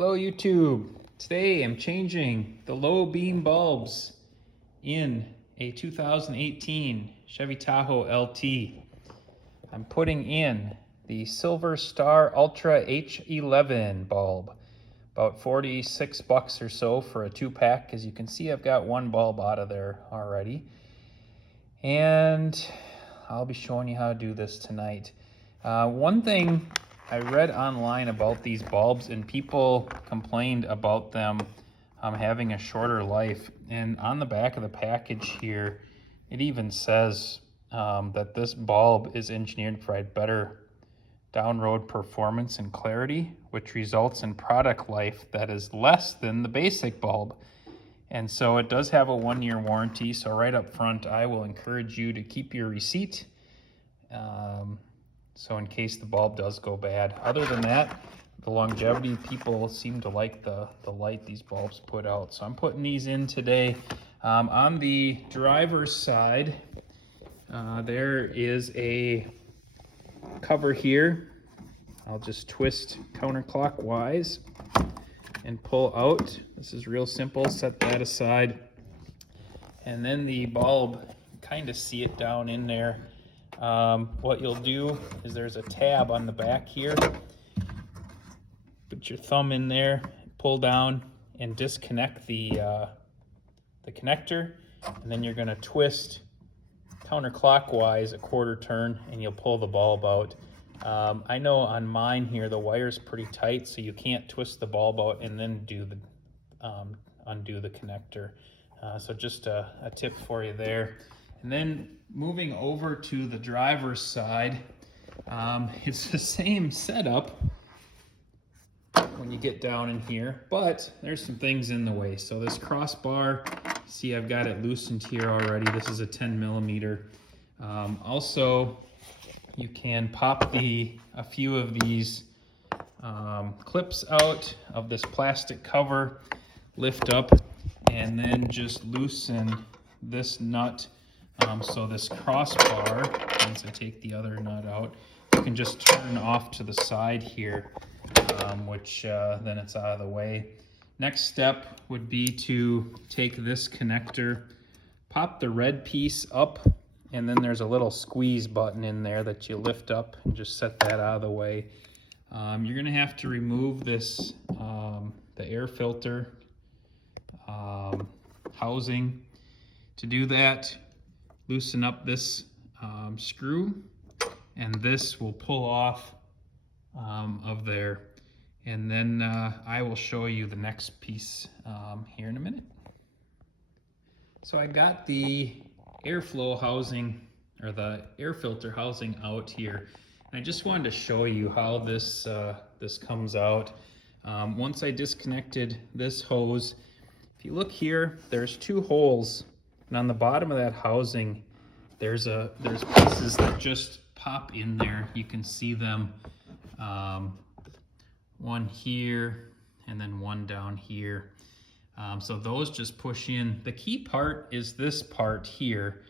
Hello YouTube. Today I'm changing the low beam bulbs in a 2018 Chevy Tahoe LT. I'm putting in the SILVERSTAR Ultra H11 bulb. About 46 bucks or so for a 2-pack. As you can see, I've got one bulb out of there already. And I'll be showing you how to do this tonight. One thing I read online about these bulbs, and people complained about them having a shorter life. And on the back of the package here, it even says that this bulb is engineered to provide better down-road performance and clarity, which results in product life that is less than the basic bulb. And so it does have a 1-year warranty. So right up front, I will encourage you to keep your receipt. So in case the bulb does go bad. Other than that, the longevity, people seem to like the light these bulbs put out. So I'm putting these in today. On the driver's side, there is a cover here. I'll just twist counterclockwise and pull out. This is real simple. Set that aside. And then the bulb, kind of see it down in there. What you'll do is there's a tab on the back here. Put your thumb in there, pull down, and disconnect the connector. And then you're going to twist counterclockwise a 1/4 turn, and you'll pull the bulb out. I know on mine here the wire's pretty tight, so you can't twist the bulb out and then undo the connector. So just a tip for you there. And then moving over to the driver's side, it's the same setup when you get down in here, but there's some things in the way. So this crossbar, see I've got it loosened here already. This is a 10mm. Also, you can pop a few of these clips out of this plastic cover, lift up, and then just loosen this nut. So this crossbar, once I take the other nut out, you can just turn off to the side here, which then it's out of the way. Next step would be to take this connector, pop the red piece up, and then there's a little squeeze button in there that you lift up and just set that out of the way. You're gonna have to remove this, the air filter housing. To do that, loosen up this screw, and this will pull off of there. And then I will show you the next piece here in a minute. So I got the airflow housing, or the air filter housing, out here. And I just wanted to show you how this comes out. Once I disconnected this hose, if you look here, there's 2 holes, and on the bottom of that housing, there's pieces that just pop in there. You can see them, one here and then one down here. So those just push in. The key part is this part here.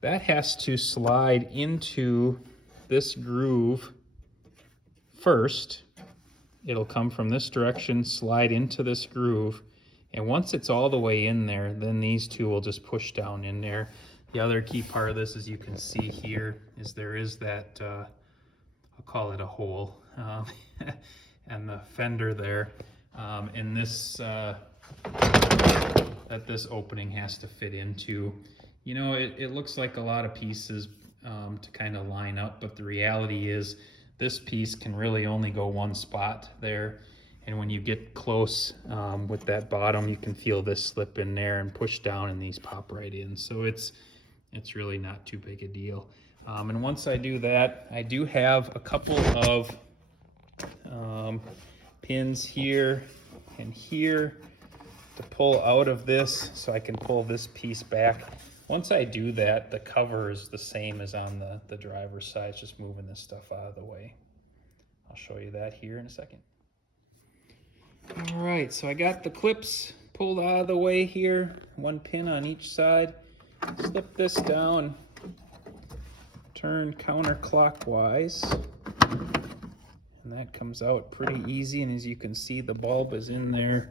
That has to slide into this groove first. It'll come from this direction, slide into this groove, and once it's all the way in there, then these 2 will just push down in there. The other key part of this, as you can see here, is there is that, I'll call it a hole, and the fender there, and this, that this opening has to fit into. You know, it looks like a lot of pieces to kind of line up, but the reality is this piece can really only go one spot there. And when you get close with that bottom, you can feel this slip in there and push down, and these pop right in. So it's really not too big a deal. And once I do that, I do have a couple of pins here and here to pull out of this, so I can pull this piece back. Once I do that, the cover is the same as on the driver's side. It's just moving this stuff out of the way. I'll show you that here in a second. All right, so I got the clips pulled out of the way here, 1 pin on each side. Slip this down, turn counterclockwise, And that comes out pretty easy, and as you can see, the bulb is in there.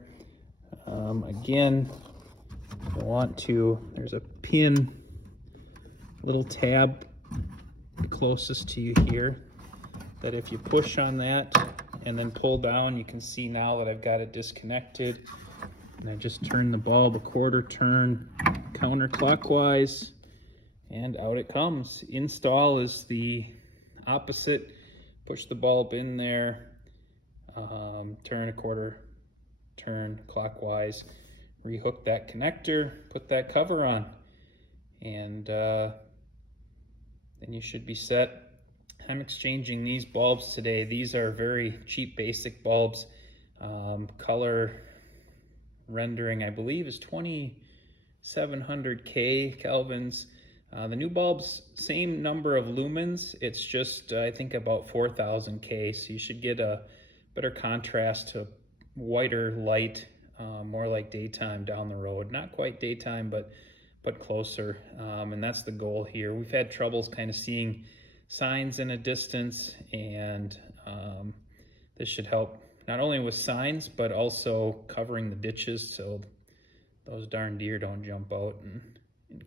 Again, you want to, there's a pin, little tab closest to you here, that if you push on that and then pull down, you can see now that I've got it disconnected. And I just turn the bulb a quarter turn counterclockwise, and out it comes. Install is the opposite. Push the bulb in there, turn a quarter turn clockwise, rehook that connector, put that cover on, and then you should be set. I'm exchanging these bulbs today. These are very cheap basic bulbs. Color rendering, I believe, is 2700 kelvins. The new bulbs, same number of lumens, it's just I think about 4000 K, so you should get a better contrast to whiter light, more like daytime down the road. Not quite daytime, but closer, and that's the goal here. We've had troubles kind of seeing signs in a distance, and this should help not only with signs, but also covering the ditches so those darn deer don't jump out and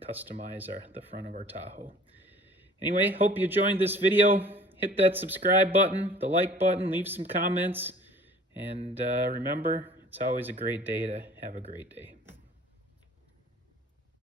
customize the front of our Tahoe. Anyway, hope you enjoyed this video. Hit that subscribe button, the like button, leave some comments, and remember, it's always a great day to have a great day.